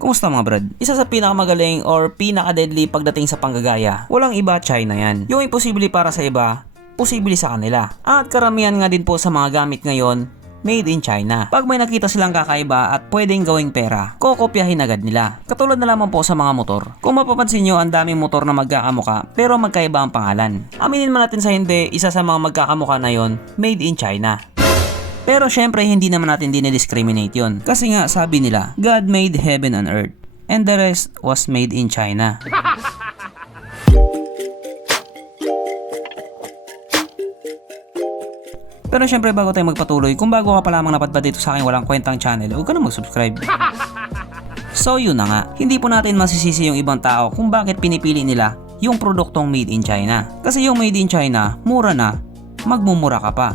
Kumusta mga brad? Isa sa pinakamagaling or pinaka-deadly pagdating sa panggagaya, walang iba, China yan. Yung imposible para sa iba, posible sa kanila. At karamihan nga din po sa mga gamit ngayon, made in China. Pag may nakita silang kakaiba at pwedeng gawing pera, kokopyahin agad nila. Katulad na lamang po sa mga motor. Kung mapapansin nyo, ang daming motor na magkakamuka pero magkaiba ang pangalan. Aminin man natin sa hindi, isa sa mga magkakamuka na yon, made in China. Pero syempre hindi naman natin dinidiscriminate yon. Kasi nga sabi nila, God made heaven and earth and the rest was made in China. Pero syempre bago tayo magpatuloy, kung bago ka pa lamang napadpad dito sa aking walang kwentang channel, huwag ka na mag-subscribe. So yun na nga, hindi po natin masisisi yung ibang tao kung bakit pinipili nila yung produktong made in China. Kasi yung made in China, mura na, magmumura ka pa.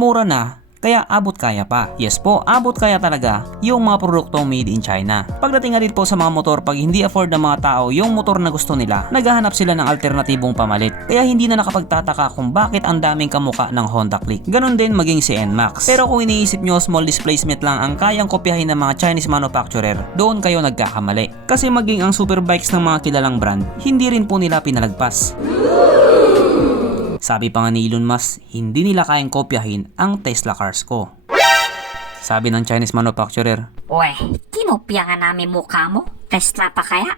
Mura na, kaya abot kaya pa. Yes po, abot kaya talaga yung mga produktong made in China. Pagdating nga din po sa mga motor, pag hindi afford ng mga tao yung motor na gusto nila, naghahanap sila ng alternatibong pamalit. Kaya hindi na nakapagtataka kung bakit ang daming kamuka ng Honda Click. Ganon din maging si NMAX. Pero kung iniisip nyo small displacement lang ang kayang kopyahin ng mga Chinese manufacturer, doon kayo nagkakamali. Kasi maging ang superbikes ng mga kilalang brand, hindi rin po nila pinalagpas. Sabi pa nga ni Elon Musk, hindi nila kayang kopyahin ang Tesla cars ko. Sabi ng Chinese manufacturer, Uwe, kinopya nga namin mukha mo? Tesla pa kaya?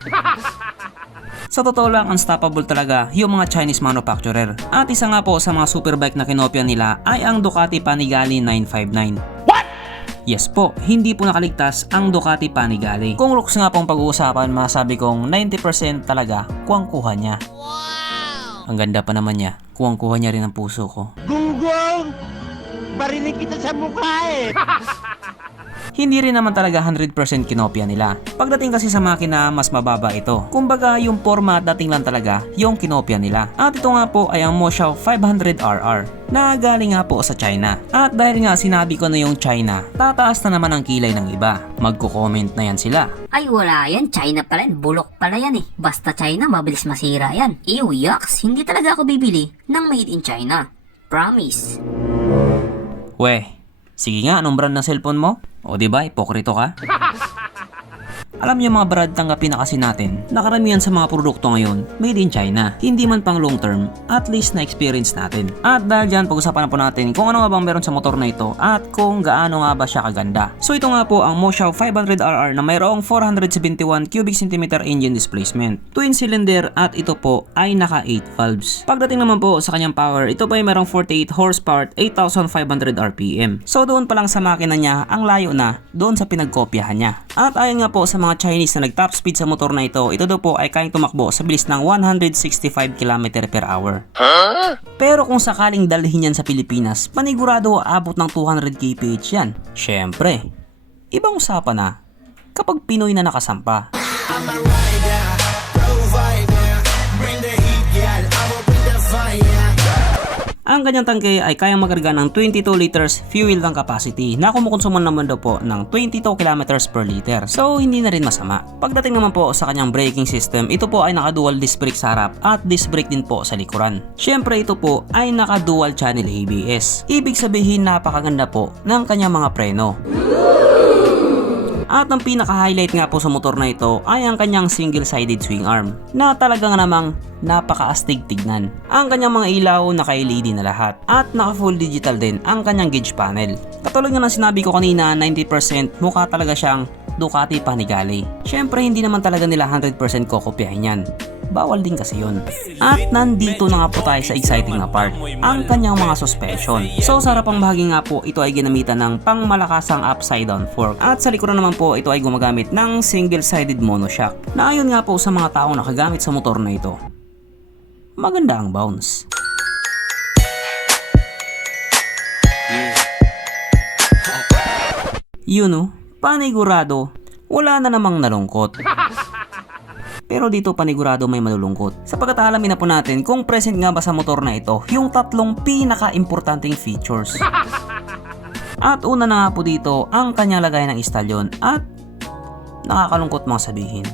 sa totoo lang, unstoppable talaga yung mga Chinese manufacturer. At isa nga po sa mga superbike na kinopya nila ay ang Ducati Panigale 959. Yes po, hindi po nakaligtas ang Ducati Panigale. Kung looks nga pong pag-uusapan, masabi kong 90% talaga kuwang-kuha niya. Ang ganda pa naman niya, kuwang-kuha niya rin ang puso ko. Gunggong! Barinig kita sa mukha eh! Hindi rin naman talaga 100% kinopya nila. Pagdating kasi sa makina, mas mababa ito. Kumbaga yung forma dating lang talaga yung kinopya nila. At ito nga po ay ang Moshao 500RR na galing nga po sa China. At dahil nga sinabi ko na yung China, tataas na naman ang kilay ng iba. Magko-comment na yan sila. Ay wala yan, China pala yan, bulok pala yan eh. Basta China, mabilis masira yan. Ew, yucks, hindi talaga ako bibili ng made in China. Promise. Weh, sige nga, anong brand ng cellphone mo? O diba, ipokrito ka? Alam niyo mga brad, tanggapin na kasi natin na karamihan sa mga produkto ngayon made in China. Hindi man pang long term, at least na experience natin. At dahil dyan, pag-usapan na po natin kung ano nga bang meron sa motor na ito at kung gaano nga ba siya kaganda. So ito nga po ang Moshao 500RR na mayroong 471 cubic centimeter engine displacement, twin cylinder, at ito po ay naka 8 valves. Pagdating naman po sa kanyang power, ito po ay mayroong 48 horsepower at 8,500 RPM. So doon pa lang sa makina niya, ang layo na doon sa pinagkopyahan niya. At ayon nga po sa mga Chinese na nag-top speed sa motor na ito, ito daw po ay kayang tumakbo sa bilis ng 165 km/h. Pero kung sakaling dalhin yan sa Pilipinas, panigurado aabot ng 200 kph yan. Syempre, ibang usapan na kapag Pinoy na nakasampa. Ang kanyang tangke ay kayang makarga ng 22 liters fuel tank capacity na kumukonsumo naman daw po ng 22 kilometers per liter. So hindi na rin masama. Pagdating naman po sa kanyang braking system, ito po ay naka-dual disc brake sa harap at disc brake din po sa likuran. Syempre ito po ay naka-dual channel ABS. Ibig sabihin napakaganda po ng kanyang mga preno. At ang pinaka-highlight nga po sa motor na ito ay ang kanyang single-sided swing arm na talagang namang napaka-astig tignan. Ang kanyang mga ilaw naka-LED na lahat at naka-full digital din ang kanyang gauge panel. Katulad nga ng sinabi ko kanina, 90% mukha talaga siyang Ducati Panigale. Syempre hindi naman talaga nila 100% kokopyahin yan. Bawal din kasi yun. At nandito na nga po tayo sa exciting na part, ang kanyang mga suspension. So sa harapang bahagi nga po, ito ay ginamitan ng pangmalakasang upside down fork. At sa likuran naman po, ito ay gumagamit ng single-sided monoshock. Na ayon nga po sa mga taong nakagamit sa motor na ito, maganda ang bounce. Yun o, panigurado, wala na namang nalungkot. Pero dito panigurado may malulungkot. Sapagkat alamin na po natin kung present nga ba sa motor na ito yung tatlong pinaka-importanting features. At una na nga po dito ang kanyang lagayan ng istalyon at nakakalungkot mga sabihin,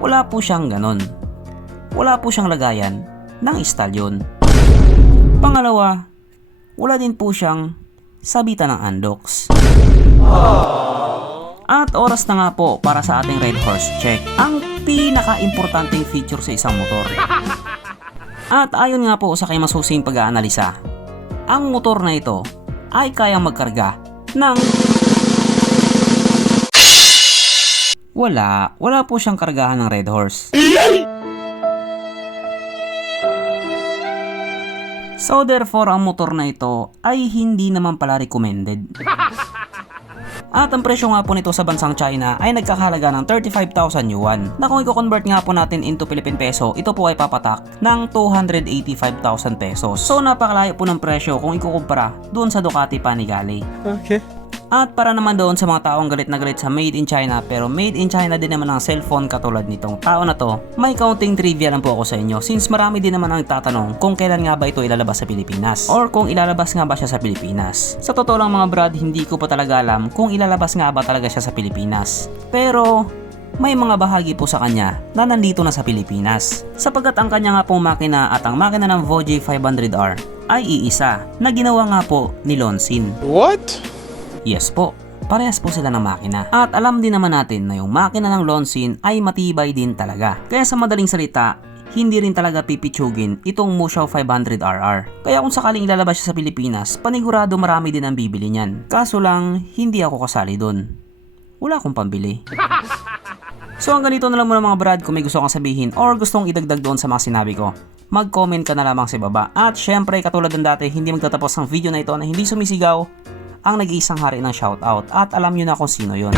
wala po siyang ganon. Wala po siyang lagayan ng istalyon. Pangalawa, wala din po siyang sabitan ng andox. At oras na nga po para sa ating Red Horse Check. Ang pinaka-importanting feature sa isang motor. At ayon nga po sa kay masusing pag-aanalisa, ang motor na ito ay kayang magkarga ng... Wala po siyang kargahan ng Red Horse. So therefore, ang motor na ito ay hindi naman pala recommended. At ang presyo nga po nito sa bansang China ay nagkakahalaga ng 35,000 yuan, na kung i-convert nga po natin into Philippine peso, ito po ay papatak ng 285,000 pesos. So napakalayo po ng presyo kung ikukumpara doon sa Ducati Panigale. Okay. At para naman doon sa mga taong galit na galit sa Made in China, pero Made in China din naman ang cellphone katulad nitong tao na to, may kaunting trivia lang po ako sa inyo, since marami din naman ang tatanong kung kailan nga ba ito ilalabas sa Pilipinas or kung ilalabas nga ba siya sa Pilipinas. Sa totoo lang mga brad, hindi ko pa talaga alam kung ilalabas nga ba talaga siya sa Pilipinas. Pero may mga bahagi po sa kanya na nandito na sa Pilipinas, sapagkat ang kanya nga pong makina at ang makina ng Vogue 500R ay iisa na ginawa nga po ni Lonsin. What? Yes po, parehas po sila ng makina. At alam din naman natin na yung makina ng Lonsin ay matibay din talaga. Kaya sa madaling salita, hindi rin talaga pipitsugin itong Mushaw 500RR. Kaya kung sakaling ilalabas siya sa Pilipinas, panigurado marami din ang bibili niyan. Kaso lang, hindi ako kasali doon. Wala akong pambili. So hanggang dito na lang muna mga brad. Kung may gusto kang sabihin or gustong idagdag doon sa mga sinabi ko, mag-comment ka na lamang sa baba. At syempre, katulad ng dati, hindi magtatapos ang video na ito na hindi sumisigaw ang nag-iisang hari ng shoutout. At alam nyo na kung sino yon.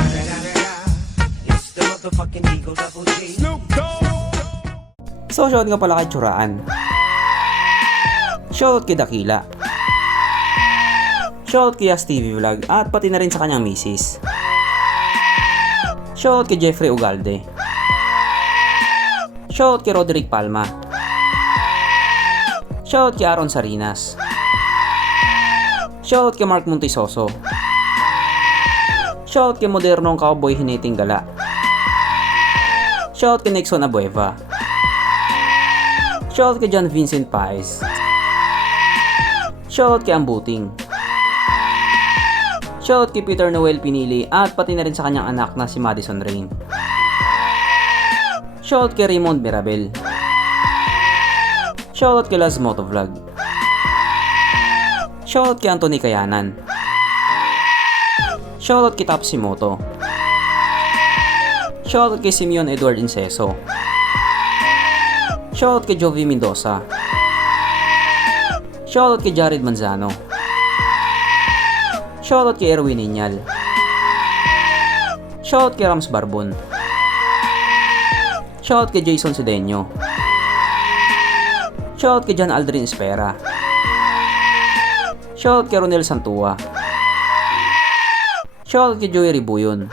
So shoutout nga pala kay Churaan. Shoutout kay Dakila. Shoutout kay Stevie Vlog at pati na rin sa kanyang misis. Shoutout kay Jeffrey Ugalde. Shoutout kay Roderick Palma. Shoutout kay Aaron Sarinas. Shoutout kay Mark Montisoso. Shoutout kay modernong cowboy Hineting Gala. Shoutout kay Nixon Abueva. Shoutout kay John Vincent Paez. Shoutout kay Ambuting. Shoutout kay Peter Noel Pinili at pati na rin sa kanyang anak na si Madison Rain. Shoutout kay Raymond Mirabel. Shoutout kay Laz Motovlog. Shoutout kay Anthony Kayanan. Shoutout kay Tapsi Moto. Shoutout kay Simeon Edward Inceso. Shoutout kay Jovi Mendoza. Shoutout kay Jared Manzano. Shoutout kay Erwin Inyal. Shoutout kay Rams Barbon. Shoutout kay Jason Cedeño. Shoutout kay John Aldrin Espera. Shoutout kay Ronel Santua. Shoutout kay Joey Ribuyon.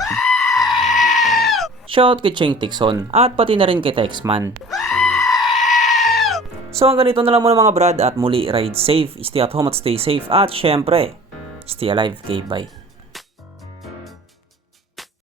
Shoutout kay Cheng Tixon. At pati na rin kay Texman. So hanggang dito na lang muna mga brad. At muli, ride safe, stay at home at stay safe. At syempre, stay alive, okay, bye.